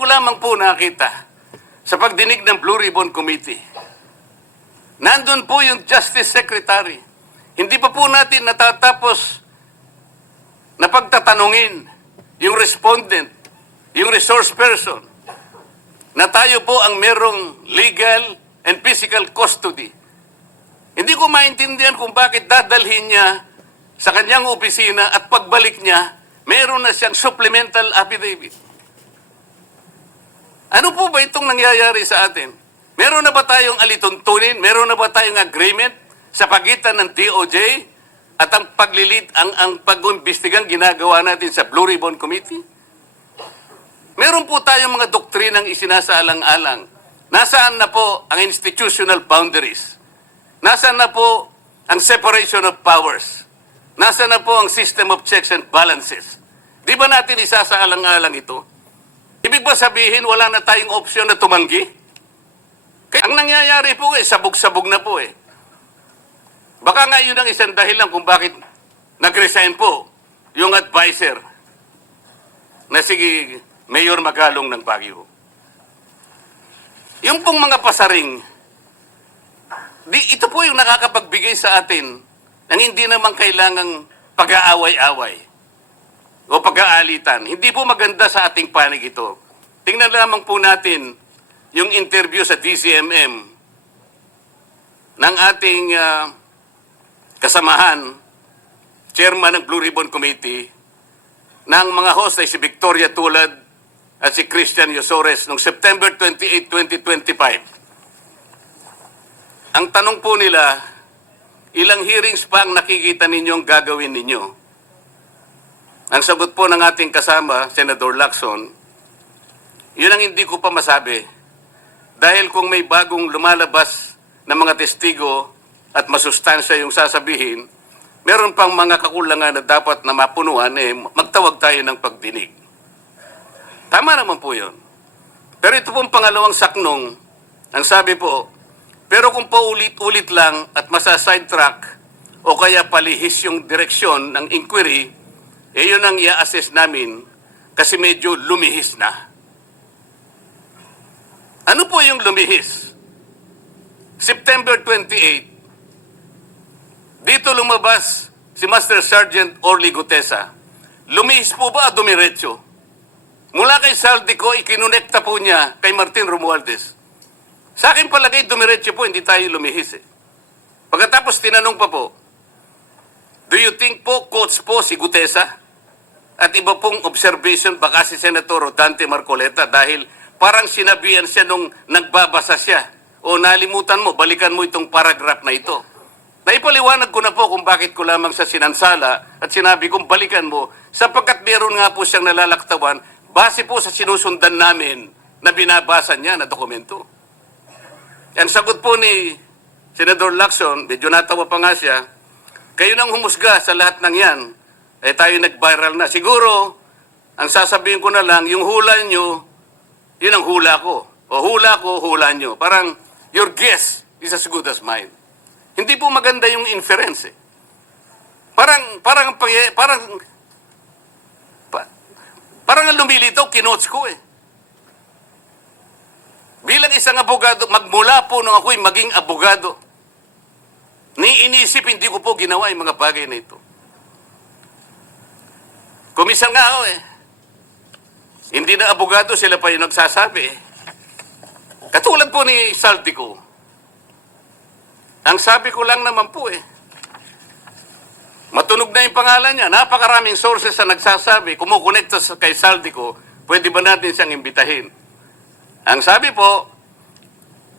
ko lamang po nakita sa pagdinig ng Blue Ribbon Committee. Nandun po yung Justice Secretary. Hindi pa po natin natatapos na pagtatanungin yung respondent, yung resource person, na tayo po ang merong legal and physical custody. Hindi ko maintindihan kung bakit dadalhin niya sa kanyang opisina at pagbalik niya, meron na siyang supplemental affidavit. Ano po ba itong nangyayari sa atin? Meron na ba tayong alituntunin? Meron na ba tayong agreement sa pagitan ng DOJ at ang ang pag-imbestigang ginagawa natin sa Blue Ribbon Committee? Meron po tayong mga doktrinang isinasaalang-alang. Nasaan na po ang institutional boundaries? Nasaan na po ang separation of powers? Nasaan na po ang system of checks and balances? Di ba natin isasaalang-alang ito? Ibig ba sabihin wala na tayong opsyon na tumanggi? Kaya ang nangyayari po sabog-sabog na po eh. Baka nga yun ang isang dahilan kung bakit nag-resign po yung advisor na si Mayor Magalong ng Baguio. Yung pong mga pasaring, ito po yung nakakapagbigay sa atin ng hindi naman kailangang pag-aaway-away o pag-aalitan. Hindi po maganda sa ating panig ito. Tingnan lamang po natin yung interview sa DCMM ng ating kasamahan, chairman ng Blue Ribbon Committee, ng mga host ay si Victoria Tulad at si Christian Yosores noong September 28, 2025. Ang tanong po nila, ilang hearings pa ang nakikita ninyong gagawin ninyo? Ang sagot po ng ating kasama, Senador Lacson, yun ang hindi ko pa masabi. Dahil kung may bagong lumalabas na mga testigo at masustansya yung sasabihin, meron pang mga kakulangan na dapat na mapunuan, magtawag tayo ng pagdinig. Tama naman po yun. Pero ito pong pangalawang saknong, ang sabi po, pero kung paulit-ulit lang at masa-sidetrack o kaya palihis yung direksyon ng inquiry, yun ang i-assess namin kasi medyo lumihis na. Ano po yung lumihis? September 28, dito lumabas si Master Sergeant Orly Gutesa. Lumihis po ba o dumiretso? Mula kay Saldico, ikinonekta po niya kay Martin Romualdez. Sa akin palagay, dumiretso po, hindi tayo lumihis eh. Pagkatapos tinanong pa po, do you think po, coach po si Gutesa? At iba pong observation baka si Senator Rodante Marcoleta dahil parang sinabihan siya nung nagbabasa siya. O nalimutan mo, balikan mo itong paragraph na ito. Naipaliwanag ko na po kung bakit ko lamang sa sinansala at sinabi kong balikan mo sapagkat meron nga po siyang nalalaktawan base po sa sinusundan namin na binabasa niya na dokumento. Ang sagot po ni Senador Lacson, medyo natawa pa nga siya, kayo nang humusga sa lahat ng yan, tayo nag-viral na. Siguro, ang sasabihin ko na lang, yung hula nyo, yun ang hula ko. O hula ko, hula nyo. Parang, your guess is as good as mine. Hindi po maganda yung inference eh. Parang ang lumilitaw, kinots ko eh. Bilang isang abogado, magmula po nung ako'y maging abogado, inisip, hindi ko po ginawa yung mga bagay na ito. Kumisan nga ako eh. Hindi na abogado, sila pa yung nagsasabi eh. Katulad po ni Saldico. Ang sabi ko lang naman po eh. Matunog na yung pangalan niya. Napakaraming sources na nagsasabi, kumukonekta kay Saldico, pwede ba natin siyang imbitahin? Ang sabi po,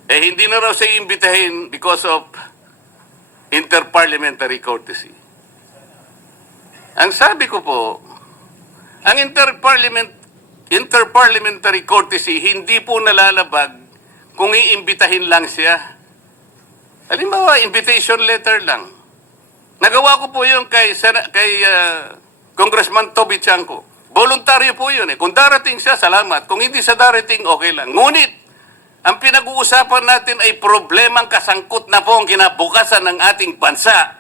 hindi na raw siya imbitahin because of interparliamentary courtesy. Ang sabi ko po, ang interparliamentary courtesy hindi po nalalabag kung iimbitahin lang siya. Halimbawa, invitation letter lang. Nagawa ko po yun kay Congressman Toby Chanco. Voluntaryo po yun eh. Kung darating siya, salamat. Kung hindi siya darating, okay lang. Ngunit, ang pinag-uusapan natin ay problemang kasangkot na po ang kinabukasan ng ating bansa.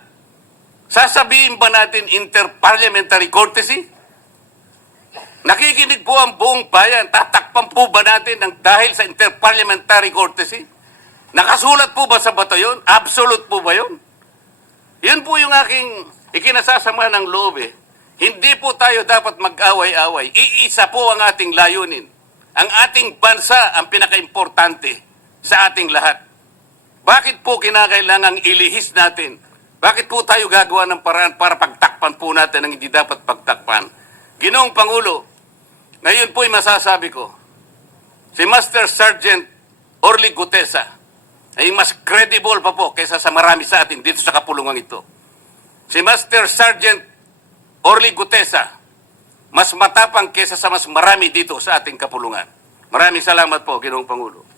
Sasabihin ba natin interparliamentary courtesy? Nakikinig po ang buong bayan. Tatakpan po ba natin dahil sa interparliamentary courtesy? Nakasulat po ba sa bato yun? Absolute po ba yun? Yun po yung aking ikinasasama ng loob eh. Hindi po tayo dapat mag-away-away. Iisa po ang ating layunin. Ang ating bansa ang pinaka-importante sa ating lahat. Bakit po kinakailangang ilihis natin? Bakit po tayo gagawa ng paraan para pagtakpan po natin ang hindi dapat pagtakpan? Ginoong Pangulo, ngayon po'y masasabi ko, si Master Sergeant Orly Gutesa ay mas credible pa po kaysa sa marami sa atin dito sa kapulungan ito. Si Master Sergeant Orly Gutesa, mas matapang kaysa sa mas marami dito sa ating kapulungan. Maraming salamat po, Ginoong Pangulo.